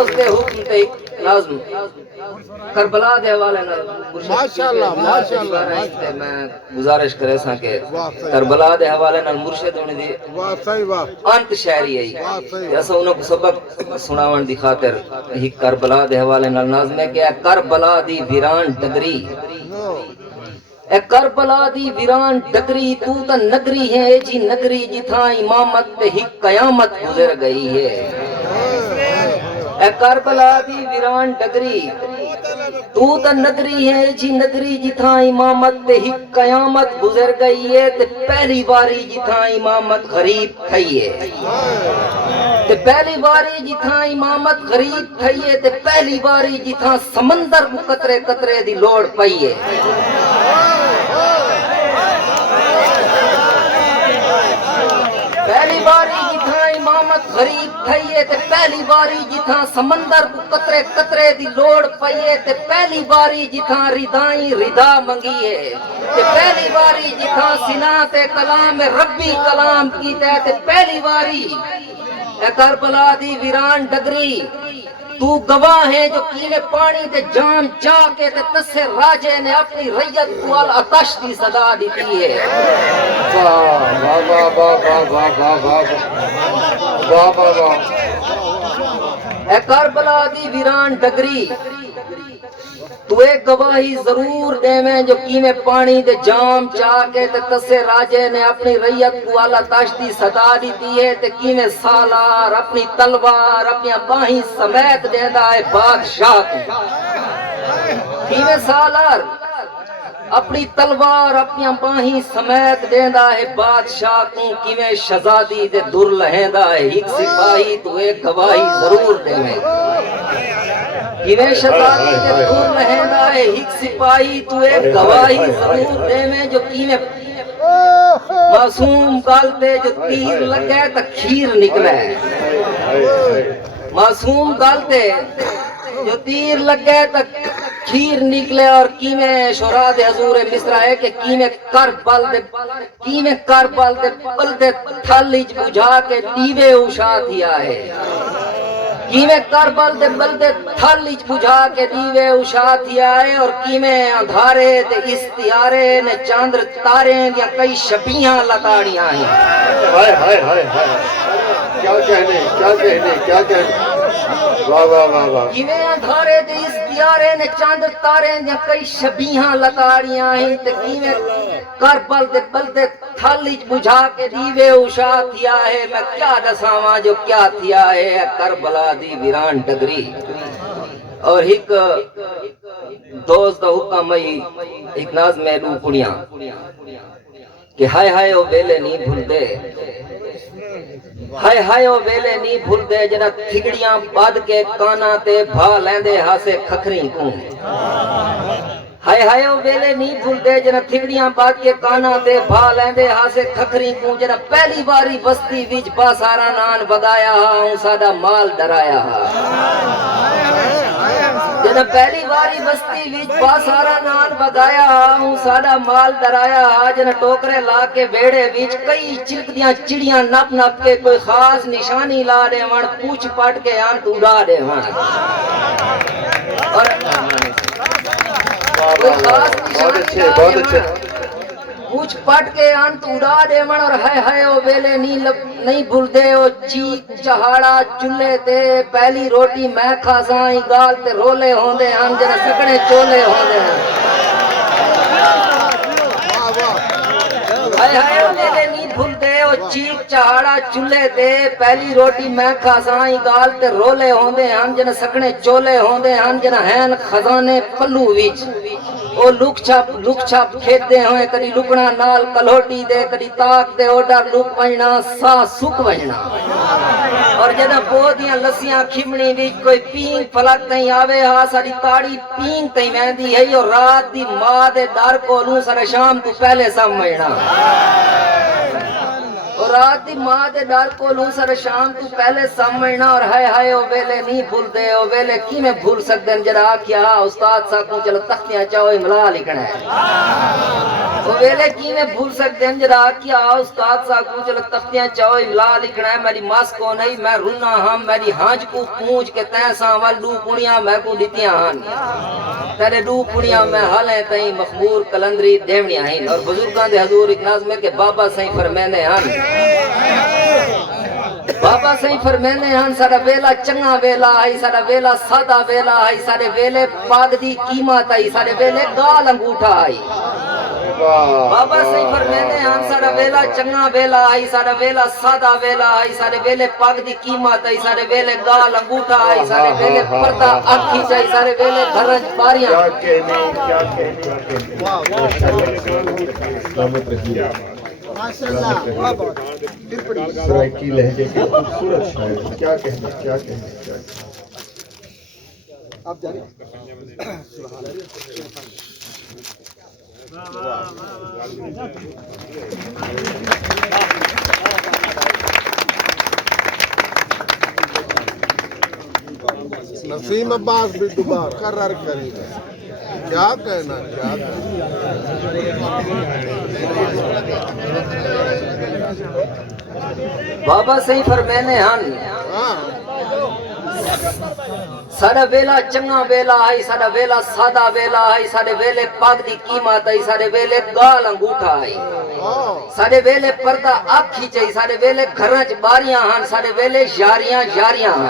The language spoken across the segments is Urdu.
دوست حکم تے نظم کربلا دے حوالے نال ماشاءاللہ ماشاءاللہ میں گزارش کرے ساں کہ کربلا دے حوالے نال مرشد ہونے دی واہ صحیح واہ انت شاعری ہے تے اساں انہاں کو سبق سناون دی خاطر ہی کربلا دے حوالے نال نظم ہے کہ کربلا دی ویران ڈگری اے کربلا دی ویران ڈگری تو تا نگری ہے جی نگری جتھاں امامت تے ہی قیامت گزر گئی ہے اے کربلا دی ویران ڈگری تو تا نگری ہے جی نگری جتھاں امامت تے ہی قیامت گزر گئی ہے تے پہلی باری جتھاں امامت غریب تھئی ہے تے پہلی باری جتھاں امامت غریب تھئی ہے تے پہلی باری جتھاں سمندر کو قطرے قطرے دی لوڑ پئی ہے پہلی باری جتھاں امامت غریب تھئی ہے تے پہلی باری جتھاں سمندر کو قطرے قطرے دی لوڑ پئی ہے تے پہلی باری جتھاں ردائیں ردا منگی ہے تے پہلی باری جتھاں سنا تے کلام ربی کلام کیتا ہے تے پہلی باری اے کربلا دی ویران ڈگری تو گواہ ہے جو کیلے پانی تے جان چا کے تے تسے راجے نے اپنی ریت کو العطش کی صدا دیتی ہے واہ واہ واہ واہ واہ واہ واہ واہ واہ واہ اے کربلا دی ویران ڈگری تو ایک گواہی ضرور دے میں جو کیویں پانی دے جام چا کے تے تسے راجے نے اپنی ریت کو اعلیٰ تشتی صدا دیتی ہے تے کیویں سالار اپنی تلوار اپنی باہیں سمیت دیندا ہے بادشاہ کو کیویں سالار اپنی تلوار اپنی باہیں سمیت دیندا ہے بادشاہ کو کیویں شہزادی دے در لہیندا ہے ایک سپاہی تو ایک گواہی ضرور دے میں کیویں شہزادی دے در لہیندا ہے ایک سپاہی تو ایک گواہی ضرور دے میں جو کیویں معصوم گل تے جو تیر لگے تا کھیر نکلے معصوم گل تے جو تیر لگے تا کھیر نکلے اور کیویں شورا دے حضور مصر ہے کہ کیویں کربل دے پل دے تھل وچ بجھا کے دیوے اوشا دیا ہے کیویں کربل دے بل دے تھل وچ بجھا کے دیوے اوشا دیا ہے اور کیویں اندھارے تے استیارے نے چاندر تارے دیا کئی شبیہاں لتاڑیاں ہیں ہائے ہائے ہائے ہائے کیا کہنے کیا کہنے کیا کہنے واہ واہ واہ واہ کیویں اندھارے تے استیارے نے چاندر تارے دیا کئی شبیہاں لتاڑیاں ہیں تے کیویں کربل دے بل دے تھل وچ بجھا کے دیوے اوشا تھیا ہے میں کیا دساواں جو کیا تھیا ہے کربلا دی ویران ڈگری اور ایک دوست دا حکم ہے ایک ناظم میں دو کڑیاں کہ ہائے ہائے او ویلے نہیں بھول دے ہائے ہائے او ویلے نہیں بھول دے جنہ تھگڑیاں باد کے کانا تے بھا لیندے ہاسے کھکھری کو ہائے ہائے او ویلے نہیں بھول دے جنہ تھگڑیاں باد کے کانا تے بھا لیندے ہاسے کھکھری کو جنہ پہلی باری بستی وچ باسارا نان بگایا ہوں ساڈا مال ڈرایا جنہ پہلی باری بستی وچ باسارا نان بگایا ہوں ساڈا مال ڈرایا جنہ ٹوکرے لا کے بیڑے وچ کئی چرکدیاں چڑیاں نپ نپ کے کوئی خاص نشانی لا دے وڑ پوچھ پٹ کے انت اڑا دے وڑ اور کوئی خاص بہت اچھے بہت اچھے پوچھ پٹ کے انت اڑا دے وڑ اور ہائے ہائے او ویلے نہیں بھول دے او چیک چہاڑا چولہے تے پہلی روٹی میں کھاساں گال تے رولے ہوندے ہن جڑے سکڑے چولے ہوندے ہن ہائے ہائے او ویلے نہیں بھول دے او چیک چہاڑا چولہے تے پہلی روٹی میں کھاساں گال تے رولے ہوندے ہن جڑے سکڑے چولے ہوندے ہن جڑے ہن خزانے پلو وچ او لک چھپ کھیدے ہوئے کدی لکنا نال کلوٹی دے کدی تاک دے اوڈر لک وجنا سا سک وجنا اور جدہ بودیاں لسیاں کھمنی وچ کوئی پینگ فلک تہیں آوے ہا ساری تاڑی پینگ تہیں ویندی ہے اور رات دی ماں دے در کو لوں سر شام تو پہلے سم وجنا اور رات دی ماں دے ڈر کولوں سر شام تو پہلے سمجھنا اور ہائے او ویلے نہیں بھول دے او ویلے کی میں بھول سکدے جڑا آکھیا استاد ساکوں چلو تختیاں چاہو املا لکھنا ہے او ویلے کی میں بھول سکدے جڑا آکھیا استاد ساکوں چلو تختیاں چاہو املا لکھنا ہے میری ماس کو نہیں میں رونا ہاں میری ہانج کو پونچ کے تیساں وال ڈو پونیاں میں کو دتیاں ہن تیرے ڈو پونیاں میں حالیں تئیں مخمور کلندری دیونیاں ہیں اور بزرگاں دے حضور ایک نظم ہے کہ بابا سائیں فرمیندے ہن بابا سائیں فرمیندے ہن سارا ویلا چنگا ویلا آئی سارا ویلا سادہ ویلا آئی سارے ویلے پاگ دی قیمت آئی سارے ویلے گال انگوٹھا آئی بابا سائیں فرمیندے ہن سارا ویلا چنگا ویلا آئی سارا ویلا سادہ ویلا آئی سارے ویلے پاگ دی قیمت آئی سارے ویلے گال انگوٹھا آئی سارے ویلے پردہ آنکھی چاہی سارے ویلے گھرج باریاں کیا کہنے سرائکی لہجے کے خوبصورت شاعر کیا کہنے آپ جانے نسیم عباس بھی دوبارہ قرار کرے گا کیا کہنا بابا سائیں فرمیندے ہن سارا ویلا چنگا ویلا آئی سارا ویلا سادہ ویلا آئی سارے ویلے پاک دی قیمت آئی سارے ویلے گال انگوٹھا آئی سارے ویلے پردہ آکھی چاہی سارے ویلے گھرچ باریاں ہن سارے ویلے یاریاں ہن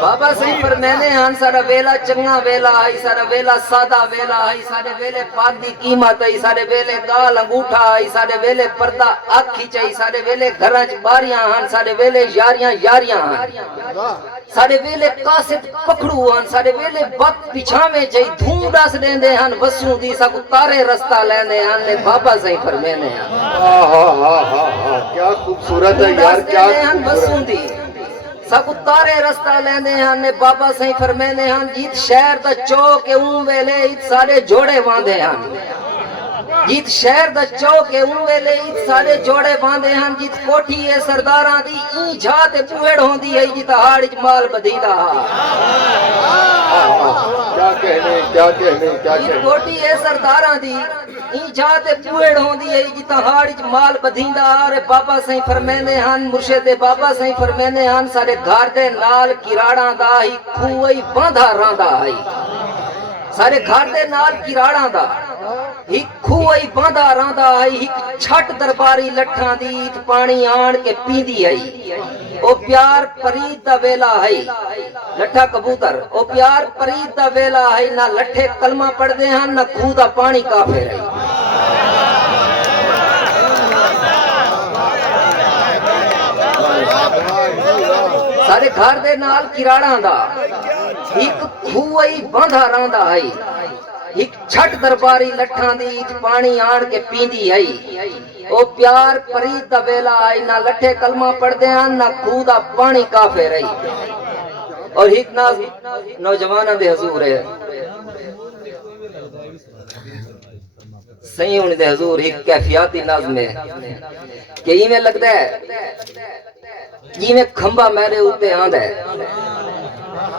بابا سائیں فرمیندے ہن سارا ویلا چنگا ویلا آئی سارا ویلا سادہ ویلا آئی سارے ویلے پاک دی قیمت آئی سارے ویلے گال انگوٹھا آئی سارے ویلے پردہ آکھی چاہی سارے ویلے گھرچ باریاں ہن سارے ویلے یاریاں ہن سارے ویلے قاصد پکڑو ہن سارے ویلے وقت پچھاویں چاہی دھون ڈس دیندے ہن وسیوں دی سکو تارے رستہ لیندے ہن نے بابا سائیں فرمیندے ہن کیا خوبصورت ہے یار کیا خوبصورت سکو تارے رستہ لیندے ہن نے بابا سائیں فرمیندے ہن جیت شہر دا چوک اون ویلے ایت سارے جوڑے واندے ہن جیت شہر دا چوک اون ویلے ایت سارے جوڑے واندے ہن جیت کوٹھی اے سرداراں دی این جھاتے پوڑ ہوندی ہے جیت ہاڑ وچ مال بدھیدا کیا کہنے جیت کوٹھی اے سرداراں دی این جھاتے پوڑ ہوندی ہے جیت ہاڑ وچ مال بدھیدا ارے بابا سائیں فرمیندے ہن مرشد بابا سائیں فرمیندے ہن سارے گھر دے نال کراڑاں دا ہی کھوئی باندھا راندا ہے سارے گھر دے نال کراڑاں دا ایک کھوئی باندھا راندا ہے ایک چھٹ درباری لٹھاں دی پانی آن کے پیندی ہے او پیار پرید دا ویلا ہے لٹھا کبوتر او پیار پرید دا ویلا ہے نہ لٹھے کلمہ پڑھ دے ہن نہ کھو دا پانی کافر ہے سارے گھر دے نال کراڑاں دا ایک کھوئی باندھا راندا ہے ایک چھٹ درباری لٹھاں دی پانی آن کے پیندی ہے او پیار پرید دا ویلا آئی نہ لٹھے کلمہ پڑھ دے ہن نہ کھو دا پانی کافے رہی اور ایک نوجوانہ دے حضور ہے صحیح ہونے دے حضور ایک کیفیاتی نظم ہے کہ ہی میں لگتا ہے جی میں کھمبا میرے ہوتے آندہ ہے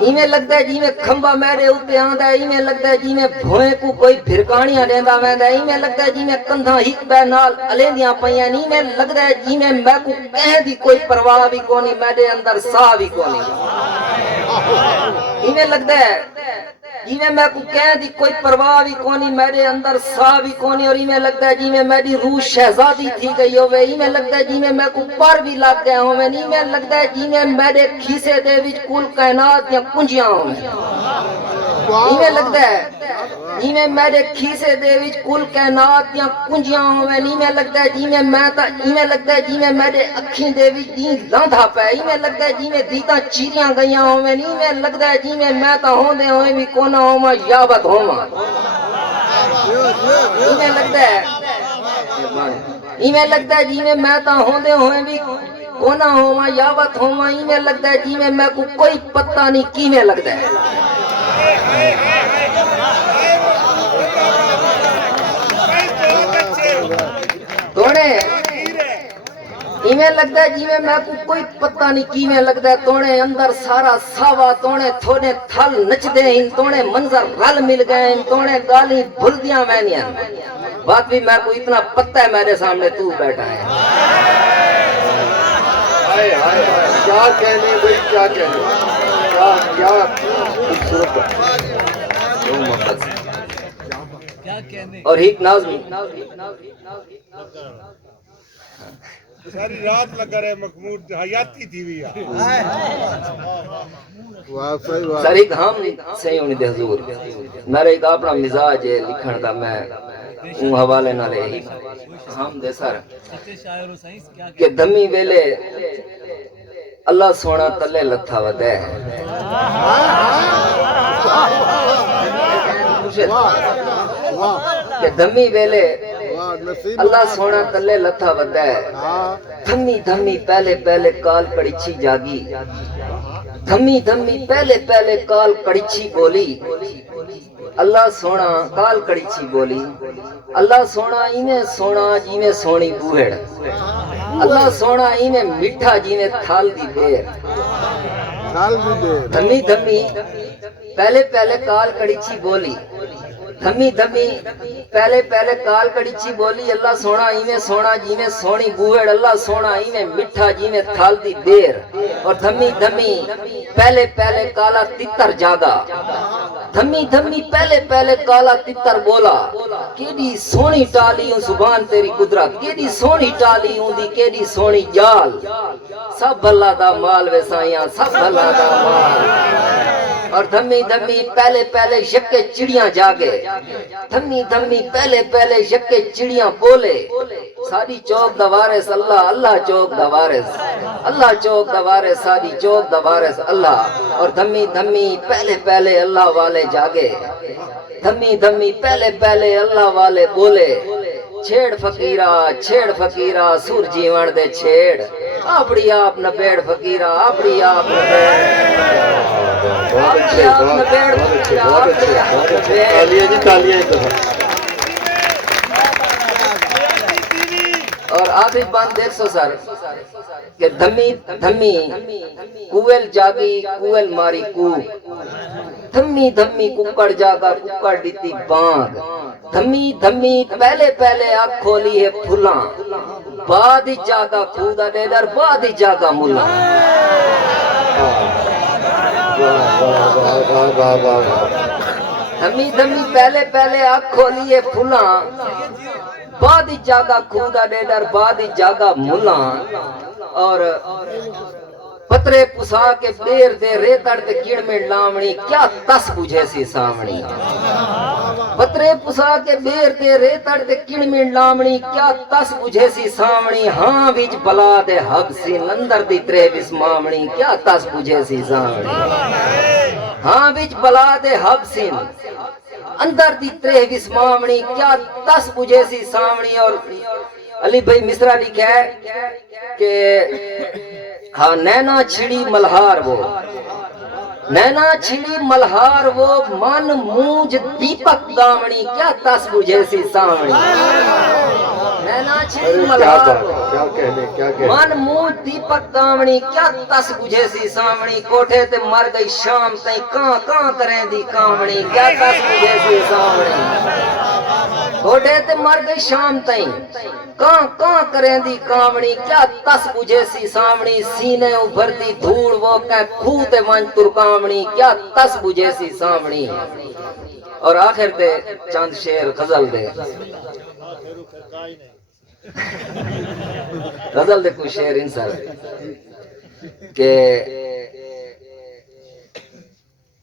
ہی میں لگتا ہے جی میں کھمبا میرے ہوتے آندہ ہے ہی میں لگتا ہے جی میں بھوئیں کو کوئی پھرکانیاں دیندہ ویندہ ہے ہی میں لگتا ہے جی میں کندھا ہک بے نال علیندیاں پہیاں نہیں میں لگتا ہے جی میں کو کہیں دی کوئی پرواہ بھی کونی میرے اندر ساہ بھی کونی ہی میں لگتا ہے جی میں کو کہیں دی کوئی پرواہ بھی کونی میرے اندر ساہ بھی کونی اور ہی میں لگتا ہے جی میں میری روح شہزادی تھی گئی ہوئے ہی میں لگتا ہے جی میں کو پر بھی لگ گئے ہوئے نہیں میں لگتا ہے جی میں میرے کھیسے دے وچ کل کائنات یا کنجیاں ہوئے ہی میں لگتا ہے جی میں میرے کھیسے دے وچ کل کائنات یا کنجیاں ہوئے نہیں میں لگتا ہے جی میں لگتا ہے جی میں میرے اکھیں دے وچ دین لاندھا پے ہی میں لگتا ہے جی میں دیتا چیریاں گئیاں ہوئے نہیں میں لگتا ہے جی میں تا ہوندے ہوئے بھی کونا ہوما یابت ہوما ہی میں لگتا ہے جی میں تا ہوندے ہوئے بھی کونا ہوما یابت ہوما ہی میں لگتا ہے جی میں کو کوئی پتہ نہیں کی میں لگتا ہے تونے ایویں لگتا ہے جیویں میں کو کوئی پتہ نہیں کیویں لگتا ہے تونے اندر سارا ساوا تونے تھوڑے تھل نچ دے ان تونے منظر رل مل گئے ان تونے گالی بھول دیاں میں نہیں بات بھی میں کو اتنا پتہ ہے میرے سامنے تو بیٹھا ہے ہائے ہائے کیا کہنے بھائی کیا کہنے کیا خوبصورت اور ایک ناظم ساری رات لگا رہے مخمود حیاتی تھی بھی واہ صحیح واہ سر ایک ہم صحیح ہونی دے حضور میرا ایک اپنا مزاج ہے لکھن دا میں ان حوالے نہ لے ہم دے سر کہ دمی ویلے اللہ سونا تلے لتھا ودے کہ دمی ویلے اللہ سونا تلے لتھا ودے دھمی دھمی پہلے پہلے کال کڑچھی جاگی دھمی دھمی پہلے پہلے کال کڑچھی بولی اللہ سونا کال کڑچھی بولی اللہ سونا ایویں سونا جیویں سونی بوہڑ اللہ سونا ایویں میٹھا جیویں تھال دی دیر دھمی دھمی پہلے پہلے کال کڑچھی بولی دھمی دھمی پہلے پہلے کال کڑچھی بولی اللہ سونا ایویں سونا جیویں سونی بوہڑ اللہ سونا ایویں میٹھا جیویں تھال دی دیر اور دھمی دھمی پہلے پہلے کالا تتر جاگا دھمی دھمی پہلے پہلے کالا تتر بولا کیڑی سونی ٹالی ہوں زبان تیری قدرت کیڑی سونی ٹالی ہوں دی کیڑی سونی جال سب اللہ دا مال ویسائیاں سب اللہ دا مال اور دھمی دھمی پہلے پہلے یکے چڑیاں جاگے دھمی دھمی پہلے پہلے یکے چڑیاں بولے ساری چوک دوارس اللہ اللہ چوک دوارس اللہ چوک دوارس ساری چوک دوارس اللہ اور دھمی دھمی پہلے پہلے اللہ والے جاگے دھمی دھمی پہلے پہلے اللہ والے بولے چھیڑ فقیرہ سور جیون دے چھیڑ اپڑی آپ نبیڑ فقیرہ اپڑی آپ اور آخری بات دیکھ سو سر کہ دھمی دھمی کوئل جاگی کوئل ماری کوک دھمی دھمی ککڑ جاگا ککڑ دیتی بانگ دھمی دھمی پہلے پہلے آنکھ کھولی ہے پھلاں بعد ہی جاگا کھودا ڈیڈر بعد ہی جاگا ملا دھمی دھمی پہلے پہلے آنکھ کھولی ہے پھلاں بعد ہی جاگا کھودا ڈیڈر بعد ہی جاگا ملا اور پترے پسا کے بیر دے ریتڑ تے کیڑ میں لامنی کیا تس بجھے سی سامنی پترے پسا کے بیر دے ریتڑ تے کیڑ میں لامنی کیا تس بجھے سی سامنی ہاں وچ بلا دے حب سی نندر دی ترے وس مامنی کیا تس بجھے سی سامنی ہاں وچ بلا دے حب سی اندر دی ترے وس مامنی کیا تس بجھے سی سامنی اور علی بھائی مصرا لکھا ہے کہ ہاں نینا چھڑی ملہار وہ نینا چھڑی ملہار وہ من موج دیپک دامنی کیا تس بجھے سی سامنی نینا چھڑی ملہار وہ من موج دیپک دامنی کیا تس بجھے سی سامنی کوٹھے تے مر گئی شام تائیں کاں کاں کریں دی کامنی کیا تس بجھے سی سامنی کوٹھے تے مر گئی شام تائیں کاں کاں کریں دی کامنی کیا تس بجھے سی سامنی سینے ابھر دی دھوڑ وہ کہ کھوتے ون ترکامنی کیا تس بجھے سی سامنی اور آخر دے چاند شیر غزل دے غزل دے کوئی شیر انسان کہ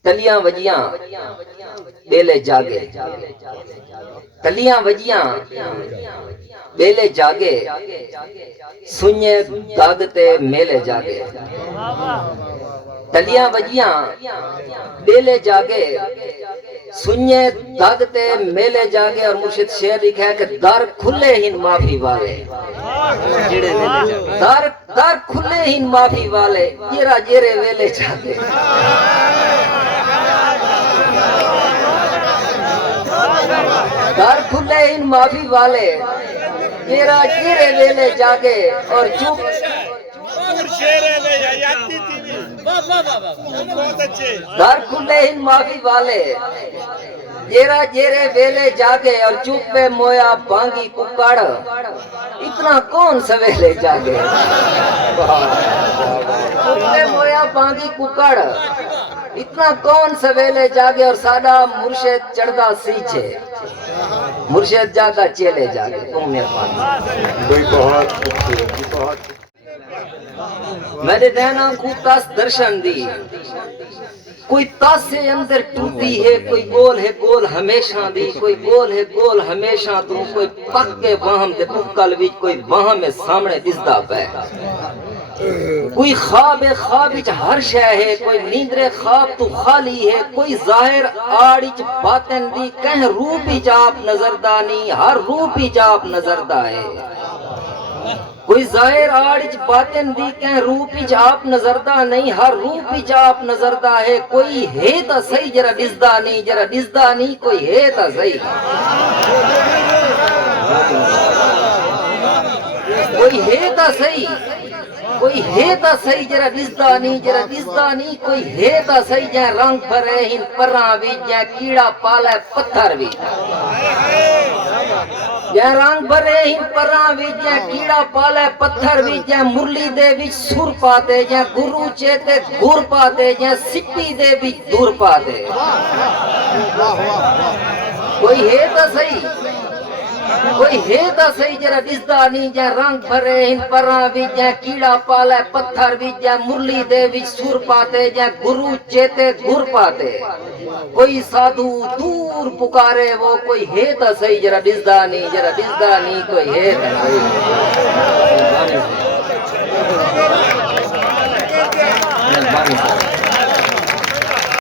تلیاں وجیاں بیلے جاگے تلیاں وجیاں بیلے جاگے سنye داغتے میلے جاگے تلیاں وجیاں بیلے جاگے سنye داغتے میلے جاگے اور مرشد شعر لکھا ہے کہ در کھلے ہن معافی والے در کھلے ہن معافی والے جیرا جیرے ویلے جاگے در کھلے ہن معافی والے جیرا جیرے ویلے جاگے اور چپ شیر ہے بھائی حیاتی تھی جی بہت اچھے در کھلے ہن معافی والے جیرا جیرے ویلے جاگے اور چپ پہ مویا بانگی ککڑ اتنا کون سویلے جاگے چپ پہ مویا بانگی ککڑ اتنا کون سویلے جاگے اور سادہ مرشد چڑھدا سیچے مرشد جاگا چیلے جاگے تم مہربان کوئی بہت خوبصورت جی بہت میرے نینہ کو تاس درشن دی کوئی تاس سے اندر ٹوٹی ہے کوئی گول ہے گول ہمیشہ دی کوئی گول ہے گول ہمیشہ تو کوئی پکے وہم دے پکل وچ کوئی وہم میں سامنے دسدا پے کوئی خواب وچ ہر شے ہے کوئی نیندرے خواب تو خالی ہے کوئی ظاہر آڑ وچ باطن دی کہیں روپ وچ آپ نظردانی ہر روپ وچ آپ نظردہ ہے کوئی ظاہر آڑ باطن دی کہیں روپ وچ آپ نظردہ نہیں ہر روپ وچ آپ نظردہ ہے کوئی ہے تا صحیح جرا دسدا نہیں کوئی ہے تا صحیح کوئی ہے تا صحیح کوئی ہے تا صحیح جرا دسدا نہیں کوئی ہے تا صحیح جہاں رنگ بھرے ہن پراں وچ جہاں کیڑا پالے پتھر وچ جہاں رنگ بھرے ہن پراں وچ جہاں کیڑا پالے پتھر وچ جہاں مرلی دے وچ سر پاتے جہاں گرو چیتے گر پاتے جہاں سپی دے وچ دور پاتے کوئی ہے تا صحیح جرا دسدا نہیں جہاں رنگ بھرے ہن پراں وچ جہاں کیڑا پالے پتھر وچ جہاں مرلی دے وچ سر پاتے جہاں گرو چیتے گر پاتے کوئی سادھو دور پکارے وہ کوئی ہے تا صحیح جرا دسدا نہیں کوئی ہے تا صحیح